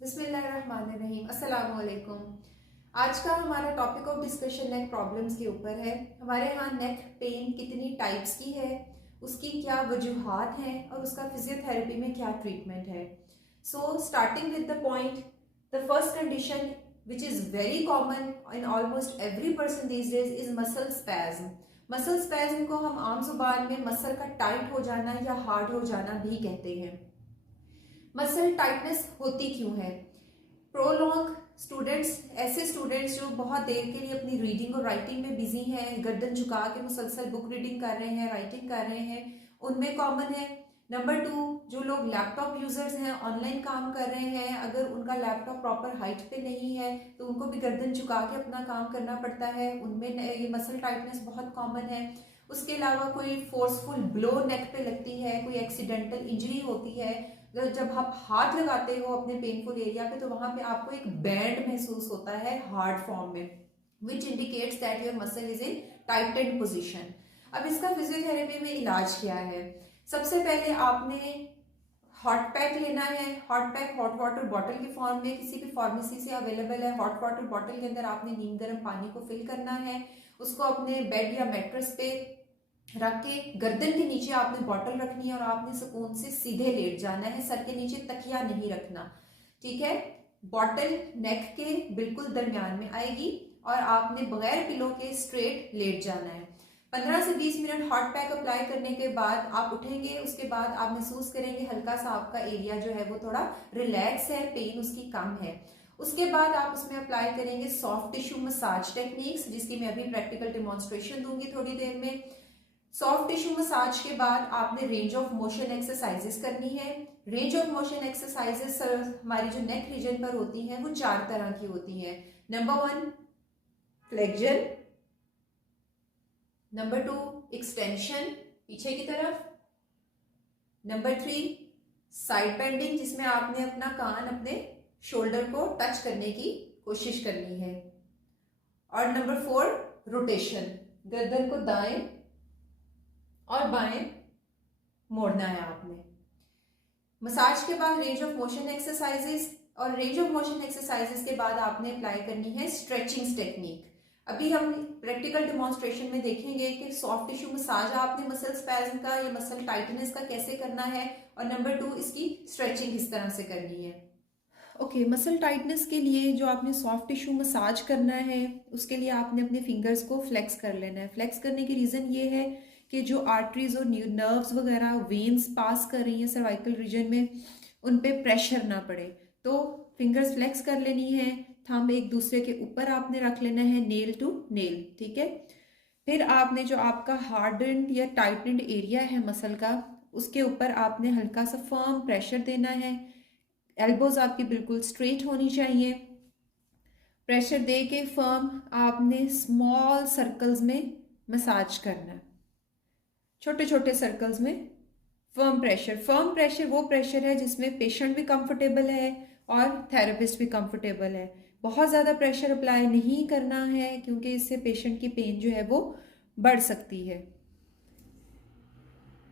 बिस्मिल्लाहिर्रहमानिर्रहीम। अस्सलाम वालेकुम। आज का हमारा topic of discussion neck problems के ऊपर है। हमारे यहाँ नेक पेन कितनी टाइप्स की है, उसकी क्या वजूहात हैं और उसका फिजियोथेरेपी में क्या ट्रीटमेंट है। सो starting with the point, the first condition which is very common in almost every person these days is muscle spasm. Muscle spasm को हम आम जुबान में मसल का टाइट हो जाना या हार्ड हो जाना भी कहते हैं। मसल टाइटनेस होती क्यों है? प्रोलॉन्ग स्टूडेंट्स, ऐसे स्टूडेंट्स जो बहुत देर के लिए अपनी रीडिंग और राइटिंग में बिजी हैं, गर्दन झुका के मुसलसल बुक रीडिंग कर रहे हैं, राइटिंग कर रहे हैं, उनमें कॉमन है। नंबर 2, जो लोग लैपटॉप यूजर्स हैं, ऑनलाइन काम कर रहे हैं, अगर उनका लैपटॉप प्रॉपर हाइट पे नहीं है तो उनको भी गर्दन झुका के अपना काम करना पड़ता है, उनमें ये मसल टाइटनेस बहुत कॉमन है। उसके अलावा कोई फोर्सफुल ब्लो नेक पे लगती है, कोई एक्सीडेंटल इंजरी होती है, जब आप हाथ लगाते हो अपने पेनफुल एरिया पे तो वहां पे आपको एक बैंड महसूस होता है हार्ड फॉर्म में, which indicates that your muscle is in tightened position. अब इसका फिजियोथेरेपी में इलाज क्या है? सबसे पहले आपने हॉट पैक लेना है। Hot pack hot water bottle के फॉर्म में किसी भी फार्मेसी से अवेलेबल है। हॉट वाटर बॉटल के अंदर आपने नीम गर्म पानी को फिल करना है, उसको अपने बेड या मैट्रेस पे रख के गर्दन के नीचे आपने बॉटल रखनी है और आपने सुकून से सीधे लेट जाना है, सर के नीचे तकिया नहीं रखना, ठीक है। बॉटल नेक के बिल्कुल दरमियान में आएगी और आपने बगैर पिलो के स्ट्रेट लेट जाना है। 15 से 20 मिनट हॉट पैक अप्लाई करने के बाद आप उठेंगे, उसके बाद आप महसूस करेंगे हल्का सा आपका एरिया जो है वो थोड़ा रिलैक्स है, पेन उसकी कम है। उसके बाद आप उसमें अप्लाई करेंगे सॉफ्ट टिश्यू मसाज टेक्निक्स, जिसकी मैं अभी प्रैक्टिकल डिमॉन्स्ट्रेशन दूंगी थोड़ी देर में। सॉफ्ट टिश्यू मसाज के बाद आपने रेंज ऑफ मोशन एक्सरसाइजेस करनी है। रेंज ऑफ मोशन एक्सरसाइजेस हमारी जो नेक रीजन पर होती हैं वो 4 तरह की होती हैं। नंबर 1 फ्लेक्शन, नंबर 2 एक्सटेंशन पीछे की तरफ, नंबर 3 साइड बेंडिंग जिसमें आपने अपना कान अपने शोल्डर को टच करने की कोशिश करनी है, और नंबर 4 रोटेशन, गर्दन को दाएं और बाएं मोड़ना है आपने। मसाज के बाद रेंज ऑफ मोशन एक्सरसाइजेस, और रेंज ऑफ मोशन एक्सरसाइजेस के बाद आपने अप्लाई करनी है स्ट्रेचिंग टेक्निक। अभी हम प्रैक्टिकल डिमॉन्स्ट्रेशन में देखेंगे कि सॉफ्ट टिश्यू मसाज आपने मसल स्पैज्म का या मसल टाइटनेस का कैसे करना है, और नंबर 2 इसकी स्ट्रेचिंग किस तरह से करनी है। ओके, मसल टाइटनेस के लिए जो आपने सॉफ्ट टिश्यू मसाज करना है उसके लिए आपने अपने फिंगर्स को फ्लेक्स कर लेना है। फ्लेक्स करने की रीज़न ये है कि जो आर्टरीज और नर्व्स वगैरह वेन्स पास कर रही हैं सर्वाइकल रीजन में, उन पे प्रेशर ना पड़े, तो फिंगर्स फ्लेक्स कर लेनी है। थंब एक दूसरे के ऊपर आपने रख लेना है, नेल टू नेल, ठीक है। फिर आपने जो आपका हार्डन्ड या टाइटन्ड एरिया है मसल का, उसके ऊपर आपने हल्का सा फर्म प्रेशर देना है। एल्बोज आपकी बिल्कुल स्ट्रेट होनी चाहिए। प्रेशर दे के फर्म आपने स्मॉल सर्कल्स में मसाज करना है, छोटे छोटे सर्कल्स में। फर्म प्रेशर वो प्रेशर है जिसमें पेशेंट भी कंफर्टेबल है और थेरेपिस्ट भी कंफर्टेबल है। बहुत ज़्यादा प्रेशर अप्लाई नहीं करना है क्योंकि इससे पेशेंट की पेन जो है वो बढ़ सकती है।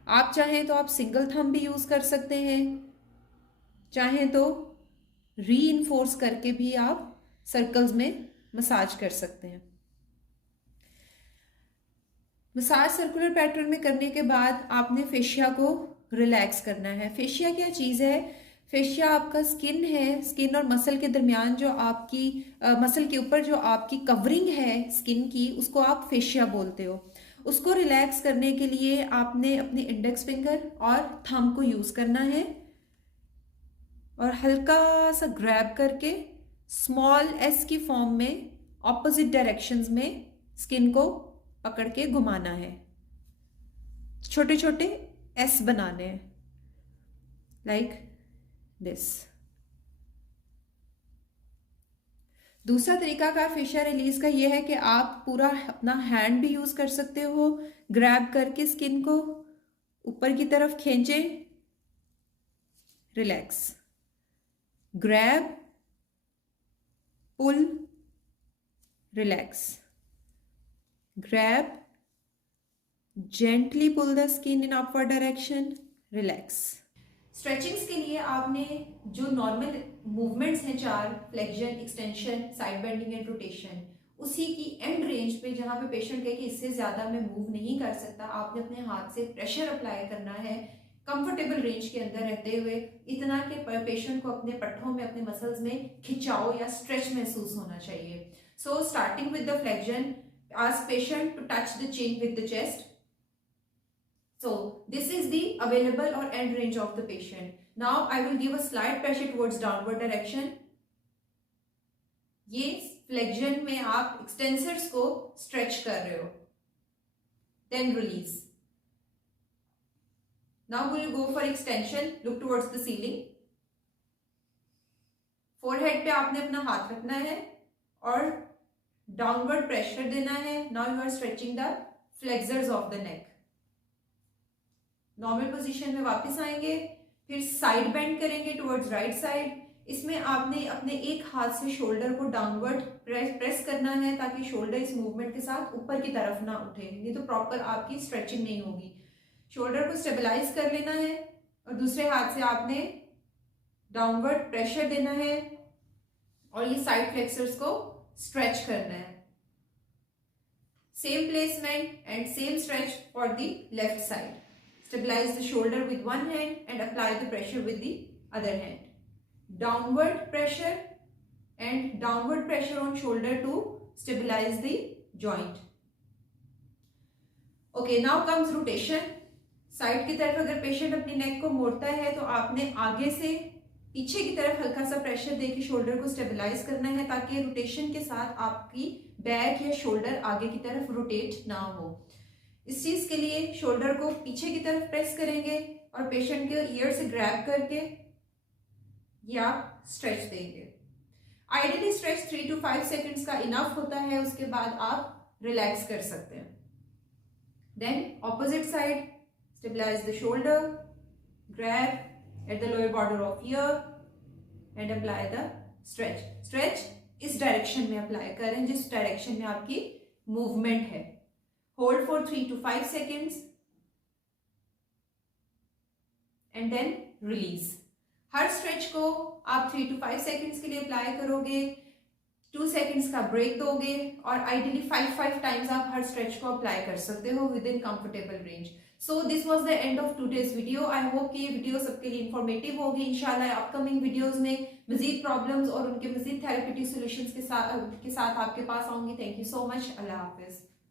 आप चाहें तो आप सिंगल थंब भी यूज़ कर सकते हैं, चाहें तो रीइंफोर्स करके भी आप सर्कल्स में मसाज कर सकते हैं। मसाज सर्कुलर पैटर्न में करने के बाद आपने फेशिया को रिलैक्स करना है। फेशिया क्या चीज़ है? फेशिया आपका स्किन है, स्किन और मसल के दरमियान जो आपकी मसल के ऊपर जो आपकी कवरिंग है स्किन की, उसको आप फेशिया बोलते हो। उसको रिलैक्स करने के लिए आपने अपने इंडेक्स फिंगर और थंब को यूज़ करना है और हल्का सा ग्रैब करके स्मॉल एस की फॉर्म में ऑपोजिट डायरेक्शंस में स्किन को पकड़ के घुमाना है। छोटे छोटे एस बनाने हैं, लाइक दिस। दूसरा तरीका का फेशिया रिलीज का यह है कि आप पूरा अपना हैंड भी यूज कर सकते हो, ग्रैब करके स्किन को ऊपर की तरफ खींचे, relax, grab, pull, relax, grab, gently pull the skin in upward direction, relax. Stretchings के लिए आपने जो नॉर्मल मूवमेंट्स हैं 4, flexion, extension, side bending and rotation, उसी की एंड रेंज पे जहां पे पेशेंट कहे कि इससे ज्यादा मैं मूव नहीं कर सकता, आपने अपने हाथ से प्रेशर अप्लाई करना है कंफर्टेबल रेंज के अंदर रहते हुए, इतना कि पेशेंट को अपने पट्टों में, अपने मसल्स में खिंचाव या स्ट्रेच महसूस होना चाहिए। So starting with the flexion, ask patient to touch the chin with the chest. So this is the available or end range of the patient. Now I will give a slight pressure towards downward direction. ये flexion में आप extensors को stretch कर रहे हो. Then release. Now we'll go for extension. Look towards the ceiling. Forehead पे आपने अपना हाथ रखना है और डाउनवर्ड प्रेशर देना है. Now you are stretching the flexors of the neck. Normal position में वापस आएंगे, फिर साइड बेंड करेंगे टुवर्ड्स राइट साइड. इसमें आपने अपने एक हाथ से शोल्डर को डाउनवर्ड प्रेस करना है ताकि शोल्डर इस मूवमेंट के साथ ऊपर की तरफ ना उठे, नहीं तो प्रॉपर आपकी स्ट्रेचिंग नहीं होगी. शोल्डर को स्टेबलाइज कर लेना है और दूसरे हाथ से आपने डाउनवर्ड प्रेशर देना है और ये साइड फ्लेक्सर्स को स्ट्रेच करना है. Same placement and same stretch for the left side. Stabilize the shoulder with one hand and apply the pressure with the other hand. Downward pressure and downward pressure on shoulder to stabilize the joint. Okay, now comes rotation. Side की तरफ अगर patient अपनी नेक को मोड़ता है तो आपने आगे से पीछे की तरफ हल्का सा प्रेशर देके शोल्डर को स्टेबलाइज करना है ताकि रोटेशन के साथ आपकी बैक या शोल्डर आगे की तरफ रोटेट ना हो. इस चीज के लिए शोल्डर को पीछे की तरफ प्रेस करेंगे और पेशेंट के ईयर से ग्रैब करके या स्ट्रेच देंगे. आइडियली स्ट्रेच 3 to 5 सेकेंड्स का इनफ होता है, उसके बाद आप रिलैक्स कर सकते हैं. Then opposite side, stabilise the shoulder, grab at the lower border of ear and apply the stretch. Stretch इस डायरेक्शन में अप्लाई करें जिस डायरेक्शन में आपकी मूवमेंट है. Hold for 3 to 5 seconds and then release. Her stretch को आप 3 to 5 seconds के लिए अप्लाई करोगे, 2 seconds का ब्रेक दोगे और आइडियली 5 टाइम्स आप हर स्ट्रेच को अप्लाई कर सकते हो with in comfortable range. So this was the end of today's video. I hope कि ये वीडियो सबके लिए इंफॉर्मेटिव होगी. इंशाल्लाह अपकमिंग वीडियोस में मजीद प्रॉब्लम्स और उनके मजीद थेरेप्यूटिक सॉल्यूशंस के साथ आपके पास आऊंगी. Thank you so much. Allah Hafiz.